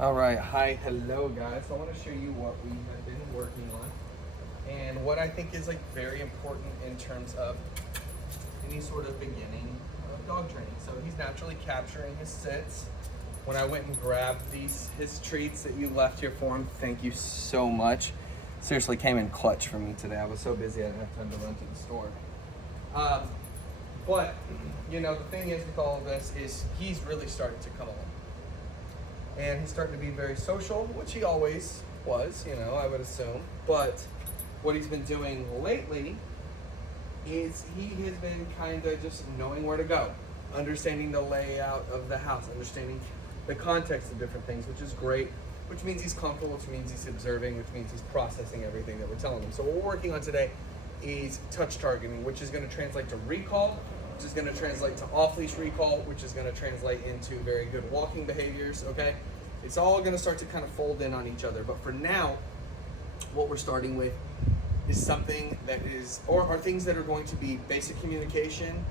All right, hi, hello guys. So I want to show you what we have been working on and what I think is like very important in terms of any sort of beginning of dog training. So he's naturally capturing his sits. When I went and grabbed his treats that you left here for him, thank you so much. Seriously came in clutch for me today. I was so busy I didn't have time to run to the store. But you know, the thing is with all of this is he's really starting to come along. And he's starting to be very social, which he always was, you know, I would assume. But what he's been doing lately is he has been kind of just knowing where to go, understanding the layout of the house, understanding the context of different things, which is great, which means he's comfortable, which means he's observing, which means he's processing everything that we're telling him. So what we're working on today is touch targeting, which is going to translate to recall, which is going to translate to off-leash recall, which is going to translate into very good walking behaviors, okay? It's all going to start to kind of fold in on each other. But for now, what we're starting with is something that is, or are things that are going to be basic communication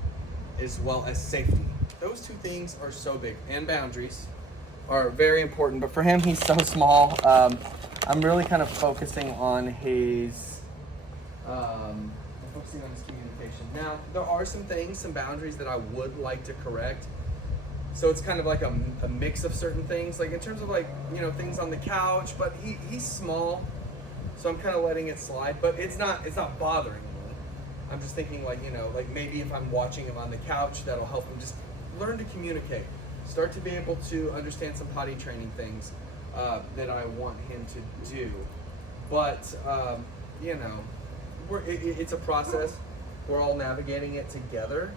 as well as safety. Those two things are so big, and boundaries are very important. But for him, he's so small. I'm really kind of focusing on his communication. Now, there are some things, some boundaries that I would like to correct. So it's kind of like a mix of certain things, like in terms of like, you know, things on the couch, but he's small, so I'm kind of letting it slide, but it's not bothering me. I'm just thinking like, you know, like maybe if I'm watching him on the couch, that'll help him just learn to communicate, start to be able to understand some potty training things that I want him to do. But, you know, it's a process. We're all navigating it together.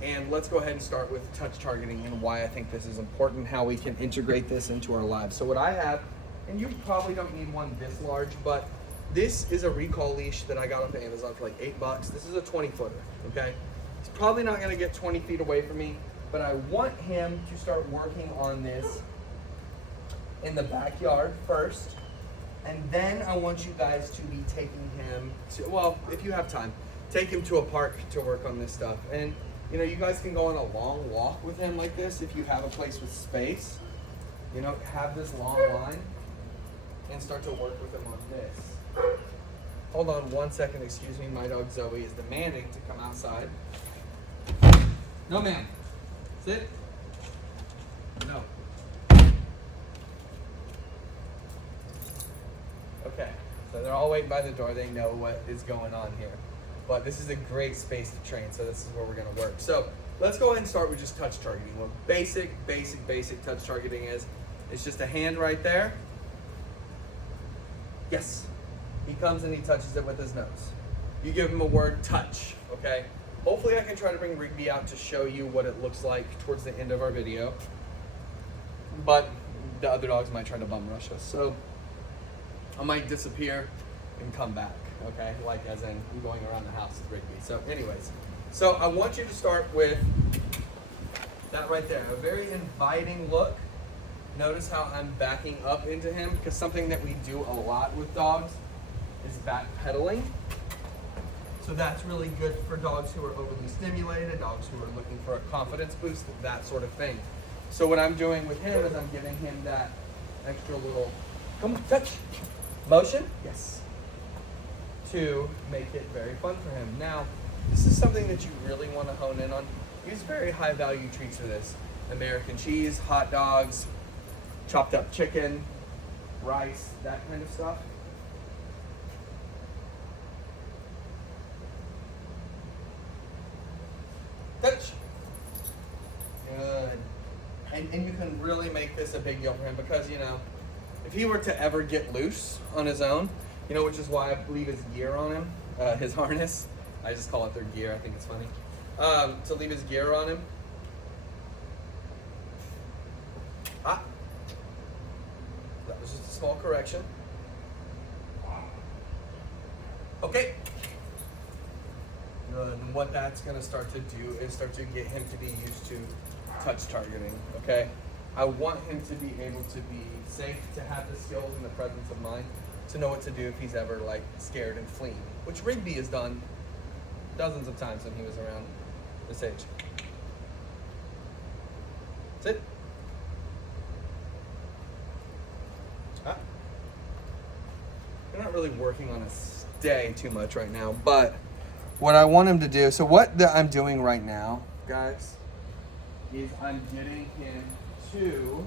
And let's go ahead and start with touch targeting and why I think this is important, how we can integrate this into our lives. So what I have, and you probably don't need one this large, but this is a recall leash that I got off of Amazon for like $8. This is a 20-footer, okay? He's probably not gonna get 20 feet away from me, but I want him to start working on this in the backyard first. And then I want you guys to be taking him to, well, if you have time, take him to a park to work on this stuff. And you know, you guys can go on a long walk with him like this if you have a place with space. You know, have this long line and start to work with him on this. Hold on one second, excuse me. My dog Zoe is demanding to come outside. No, ma'am. Sit. No. Okay, so they're all waiting by the door. They know what is going on here. But this is a great space to train, so this is where we're gonna work. So let's go ahead and start with just touch targeting. What basic touch targeting is, it's just a hand right there. Yes, he comes and he touches it with his nose. You give him a word, touch, okay? Hopefully I can try to bring Rigby out to show you what it looks like towards the end of our video. But the other dogs might try to bum rush us. So I might disappear and come back. Okay, like as in I'm going around the house with Rigby. So anyways, so I want you to start with that right there. A very inviting look. Notice how I'm backing up into him, because something that we do a lot with dogs is backpedaling. So that's really good for dogs who are overly stimulated, dogs who are looking for a confidence boost, that sort of thing. So what I'm doing with him is I'm giving him that extra little, come on, touch, motion, yes, to make it very fun for him. Now, this is something that you really want to hone in on. Use very high value treats for this. American cheese, hot dogs, chopped up chicken, rice, that kind of stuff. Touch. Good. And you can really make this a big deal for him, because, you know, if he were to ever get loose on his own, you know, which is why I leave his gear on him, his harness. I just call it their gear. I think it's funny. To leave his gear on him. Ah. That was just a small correction. Okay. Good. And what that's going to start to do is start to get him to be used to touch targeting, okay? I want him to be able to be safe, to have the skills and the presence of mind to know what to do if he's ever like scared and fleeing, which Rigby has done dozens of times when he was around this age. Sit. We're not really working on a stay too much right now, but what I want him to do, so I'm doing right now, guys, is I'm getting him to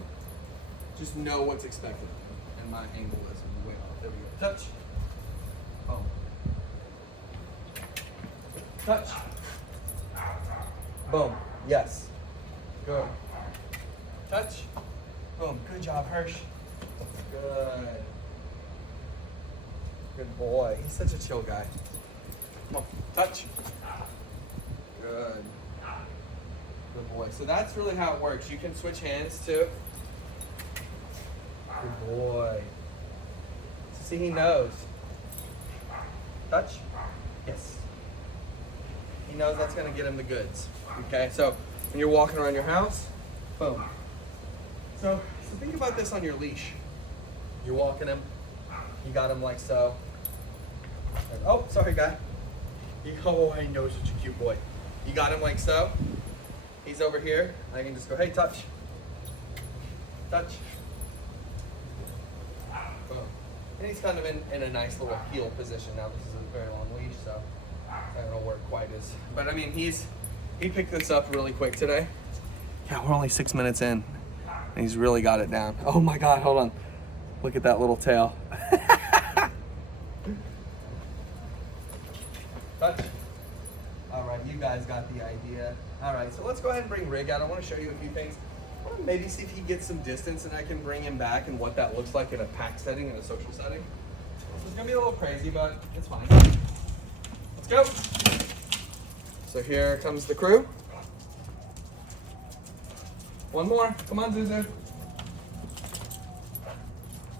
just know what's expected of him. And my angle is way off. There we go. Touch. Boom. Touch. Boom. Yes. Good. Touch. Boom. Good job, Hirsch. Good. Good boy. He's such a chill guy. Come on. Touch. Good. Good boy. So that's really how it works. You can switch hands too. Good boy. See, he knows. Touch. Yes. He knows that's going to get him the goods. Okay, so when you're walking around your house, boom. So think about this on your leash. You're walking him. You got him like so. Oh, sorry, guy. Oh, I know, such a cute boy. You got him like so. He's over here. I can just go, hey, touch. Touch. Boom. And he's kind of in a nice little heel position. Now this is a very long leash, so it's not gonna work quite as, but I mean, he picked this up really quick today. Yeah, we're only 6 minutes in, and he's really got it down. Oh my God, hold on. Look at that little tail. Touch. All right, you guys got the idea. All right, so let's go ahead and bring Rig out. I want to show you a few things. I want to maybe see if he gets some distance and I can bring him back and what that looks like in a pack setting, in a social setting. It's gonna be a little crazy, but it's fine. Let's go. So here comes the crew. One more. Come on, Zuzu.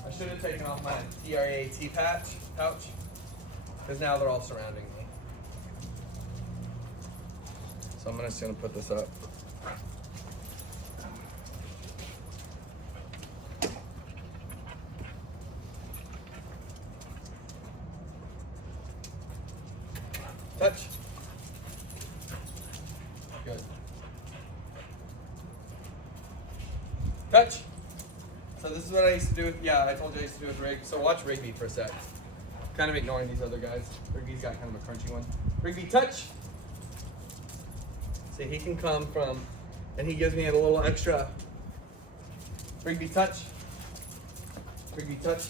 I should have taken off my TRAT pouch, because now they're all surrounding me. So I'm just gonna put this up. Touch. Good. Touch. So this is what I used to do with, I told you I used to do with Rig. So watch Rigby for a sec. Kind of ignoring these other guys. Rigby's got kind of a crunchy one. Rigby, touch. See, he can come from, and he gives me a little extra. Rigby, touch. Rigby, touch.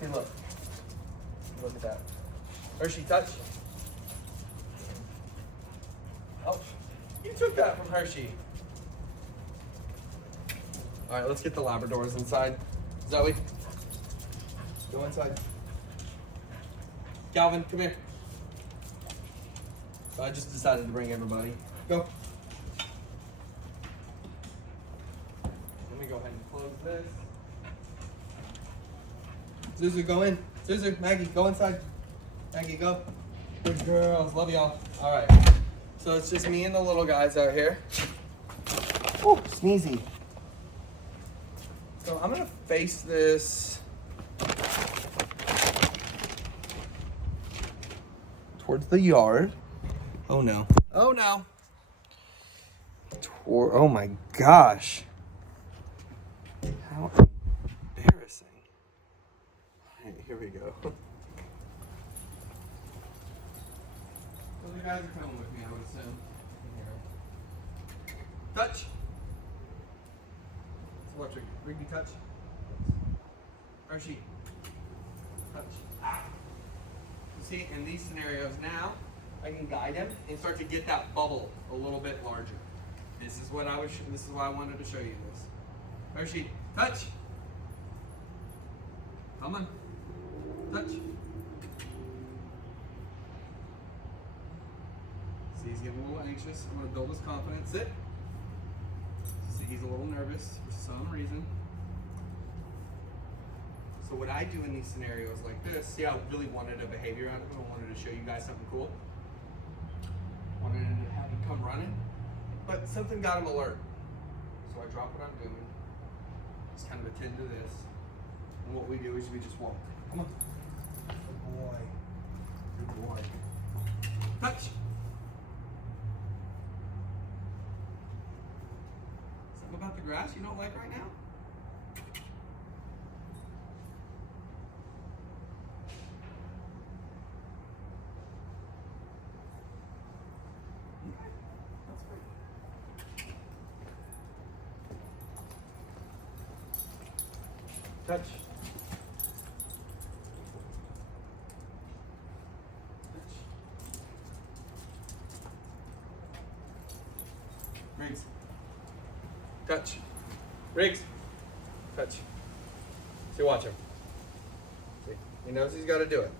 See, look. Look at that. Hershey, touch. Oh, you took that from Hershey. All right, let's get the Labradors inside. Zoe, go inside. Calvin, come here. So I just decided to bring everybody. Go. Let me go ahead and close this. Zuzu, go in. Zuzu, Maggie, go inside. Maggie, go. Good girls, love y'all. All right, so it's just me and the little guys out here. Oh, sneezy. So I'm gonna face this towards the yard. Oh no. Oh no. Oh my gosh. How embarrassing. All right, here we go. So the guys are coming with me, I would assume. Touch. So watch Rigby touch. Hershey. Touch. You see, in these scenarios now, I can guide him and start to get that bubble a little bit larger. This is what this is why I wanted to show you this. Hershey, touch. Come on. Touch. See, he's getting a little anxious. I'm gonna build his confidence. Sit. See, he's a little nervous for some reason. So what I do in these scenarios like this, see, I really wanted a behavior out of him. I wanted to show you guys something cool. Wanted to have him come running, but something got him alert. So I drop what I'm doing, just kind of attend to this. And what we do is we just walk. Come on. Good boy. Good boy. Touch. Something about the grass you don't like right now? Touch. Riggs. Touch. Riggs. Touch. See, watch him. See, he knows he's got to do it.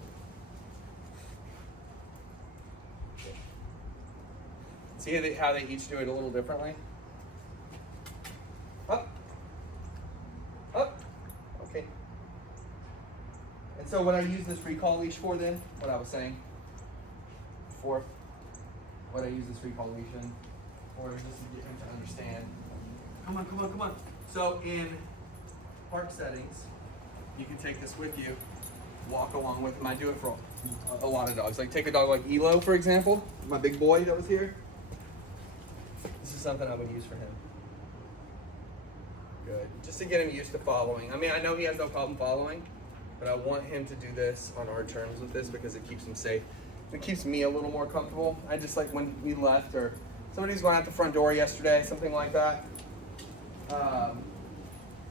See how they each do it a little differently? Up. Up. Okay. And so what I use this recall leash for then, what I was saying before, what I use this recall leash in for is just to get him to understand. Come on, come on, come on. So in park settings, you can take this with you, walk along with him. I do it for a lot of dogs. Like take a dog like Elo, for example, my big boy that was here. This is something I would use for him. Good. Just to get him used to following. I mean, I know he has no problem following, but I want him to do this on our terms with this because it keeps him safe. It keeps me a little more comfortable. I just like when we left or somebody's going out the front door yesterday, something like that.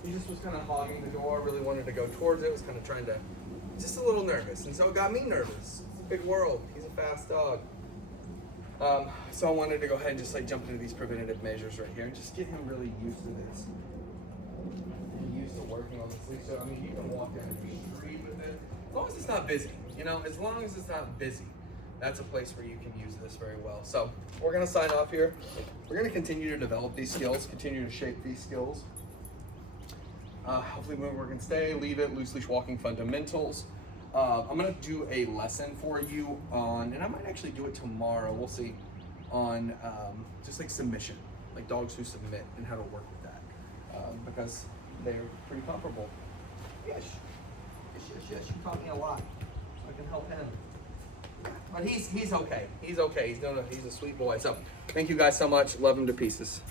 He just was kind of hogging the door, really wanted to go towards it, was kind of trying to, just a little nervous. And so it got me nervous. It's a big world. He's a fast dog. So I wanted to go ahead and just like jump into these preventative measures right here and just get him really used to this. And used to working on this leash. So, I mean, you can walk down the street with it. As long as it's not busy, you know, as long as it's not busy, that's a place where you can use this very well. So we're gonna sign off here. We're gonna continue to develop these skills, continue to shape these skills. Hopefully when we're gonna stay, leave it, loose leash walking fundamentals. I'm gonna do a lesson for you on, and I might actually do it tomorrow, we'll see, on just like submission, like dogs who submit and how to work with that, because they're pretty comparable. Yes, you taught me a lot, so I can help him. But he's okay, he's okay, he's a sweet boy. So thank you guys so much, love him to pieces.